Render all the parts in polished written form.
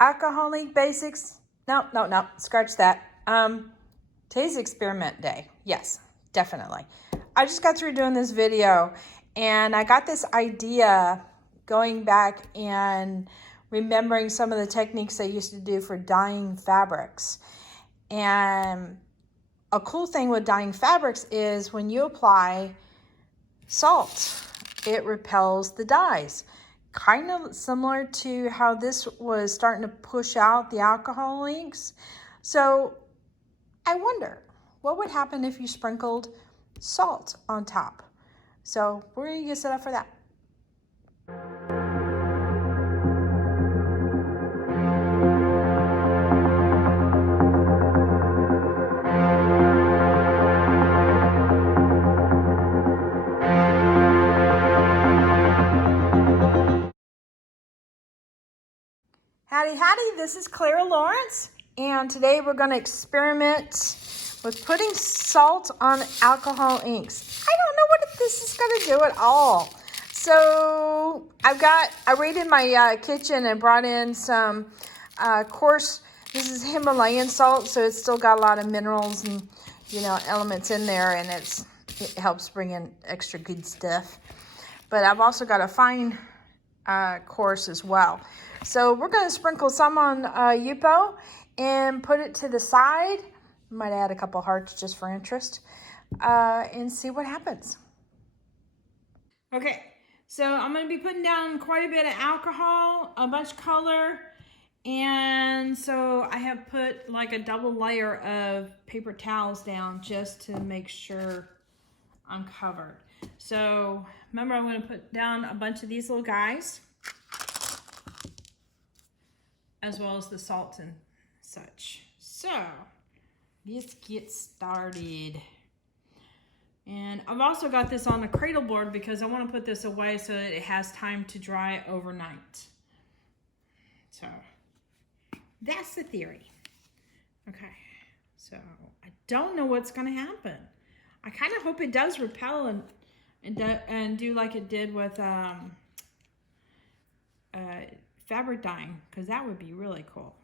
Alcohol ink basics. No, scratch that. Today's experiment day. Yes, definitely. I just got through doing this video and I got this idea going back and remembering some of the techniques I used to do for dyeing fabrics. And a cool thing with dyeing fabrics is when you apply salt, it repels the dyes. Kind of similar to how this was starting to push out the alcohol inks. So I wonder, what would happen if you sprinkled salt on top? So we're gonna get set up for that. Howdy, howdy, this is Clara Lawrence, and today we're going to experiment with putting salt on alcohol inks. I don't know what this is going to do at all. So I raided my kitchen and brought in some coarse, this is Himalayan salt, so it's still got a lot of minerals and, elements in there, and it helps bring in extra good stuff. But I've also got a fine coarse as well. So we're going to sprinkle some on Yupo and put it to the side. Might add a couple hearts just for interest and see what happens. Okay, so I'm going to be putting down quite a bit of alcohol, a bunch of color, and so I have put like a double layer of paper towels down just to make sure I'm covered. So remember, I'm going to put down a bunch of these little guys, as well as the salt and such. So let's get started. And I've also got this on the cradle board because I want to put this away so that it has time to dry overnight. So that's the theory. Okay, so I don't know what's going to happen. I kind of hope it does repel and do like it did with fabric dyeing, because that would be really cool.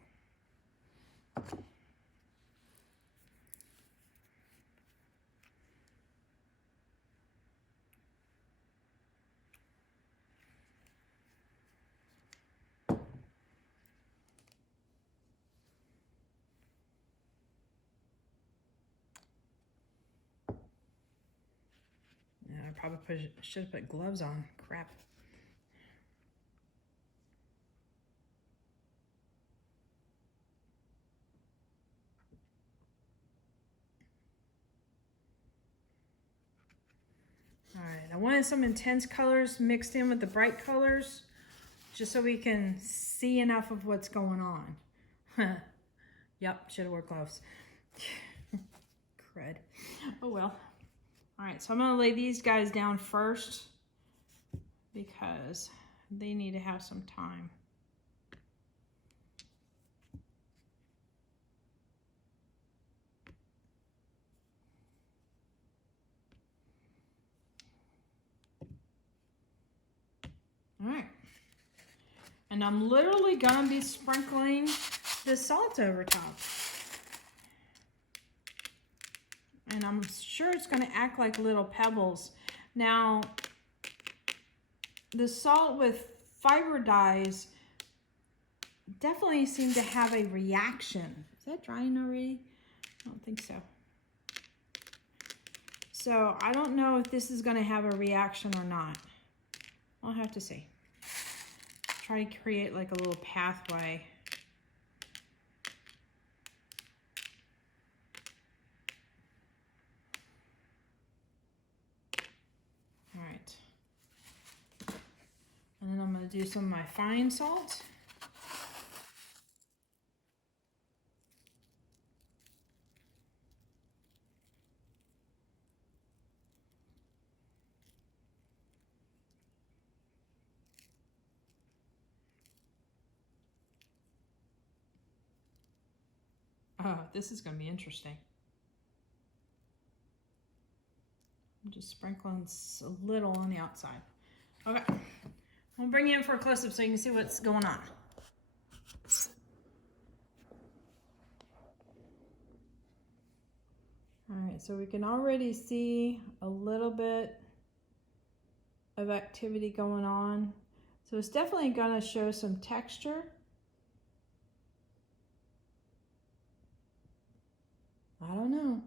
I probably should have put gloves on. Crap. All right, I wanted some intense colors mixed in with the bright colors, just so we can see enough of what's going on. Yep, should have worn gloves. Crud. Oh well. All right, so I'm gonna lay these guys down first because they need to have some time. All right, and I'm literally gonna be sprinkling the salt over top. And I'm sure it's gonna act like little pebbles. Now, the salt with fiber dyes definitely seem to have a reaction. Is that drying already? I don't think so. So I don't know if this is gonna have a reaction or not. I'll have to see. Try to create like a little pathway. All right. And then I'm going to do some of my fine salt. Oh, this is going to be interesting. I'm just sprinkling a little on the outside. Okay, I'll bring you in for a close-up so you can see what's going on. Okay, so we can already see a little bit of activity going on. So it's definitely going to show some texture. I don't know.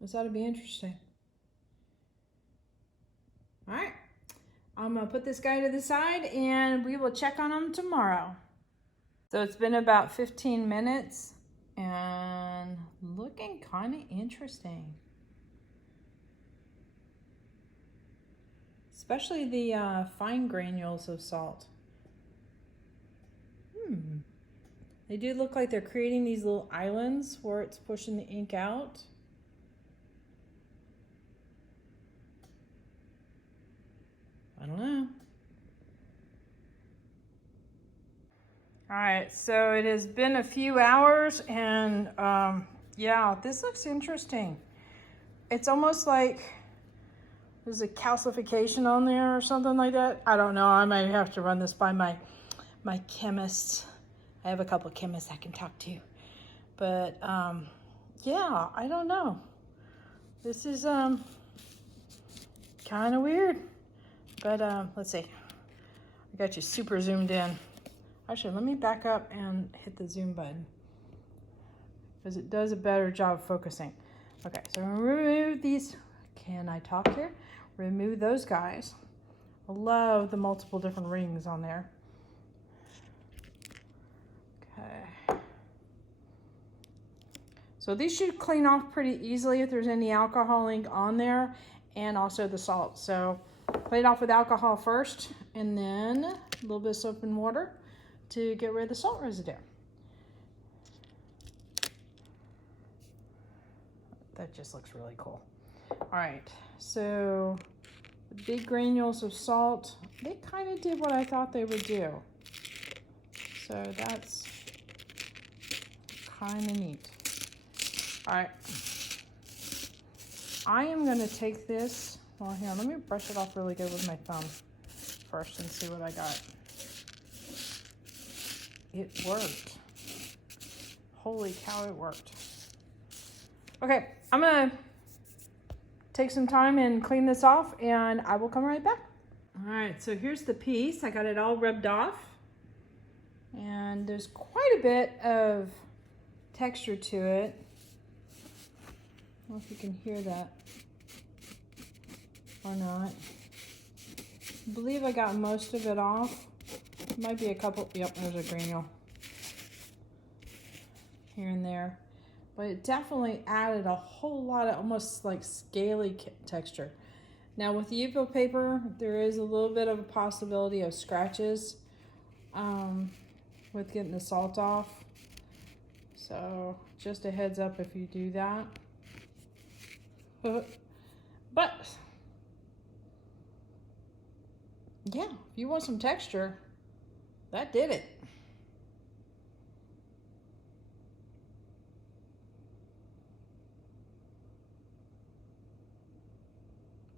This ought to be interesting. All right, I'm going to put this guy to the side and we will check on him tomorrow. So it's been about 15 minutes and looking kind of interesting. Especially the fine granules of salt. They do look like they're creating these little islands where it's pushing the ink out. I don't know. All right, so it has been a few hours and yeah, this looks interesting. It's almost like there's a calcification on there or something like that. I don't know, I might have to run this by my chemist. I have a couple of chemists I can talk to. But yeah, I don't know. This is kind of weird. But let's see. I got you super zoomed in. Actually, let me back up and hit the zoom button because it does a better job focusing. Okay, so remove these. Can I talk here? Remove those guys. I love the multiple different rings on there. Okay. So these should clean off pretty easily if there's any alcohol ink on there, and also the salt. So clean it off with alcohol first, and then a little bit of soap and water to get rid of the salt residue. That just looks really cool. All right, so the big granules of salt, they kind of did what I thought they would do. So that's kind of neat. All right, I am gonna take this, well here, let me brush it off really good with my thumb first and see what I got. It worked. Holy cow, it worked. Okay, I'm gonna take some time and clean this off and I will come right back. All right, so here's the piece. I got it all rubbed off and there's quite a bit of texture to it. I don't know if you can hear that or not. I believe I got most of it off. Might be a couple, yep, there's a granule here and there. But it definitely added a whole lot of almost like scaly texture. Now with the Yupo paper, there is a little bit of a possibility of scratches with getting the salt off. So just a heads up if you do that. But yeah, if you want some texture, that did it.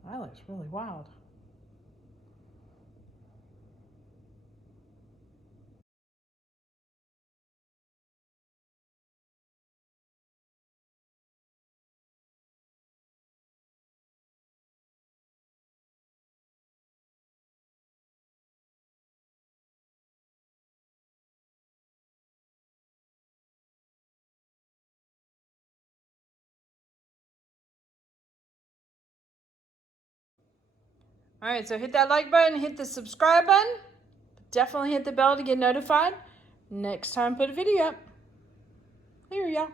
That looks really wild. All right, so hit that like button, hit the subscribe button. Definitely hit the bell to get notified next time I put a video up. Here, y'all.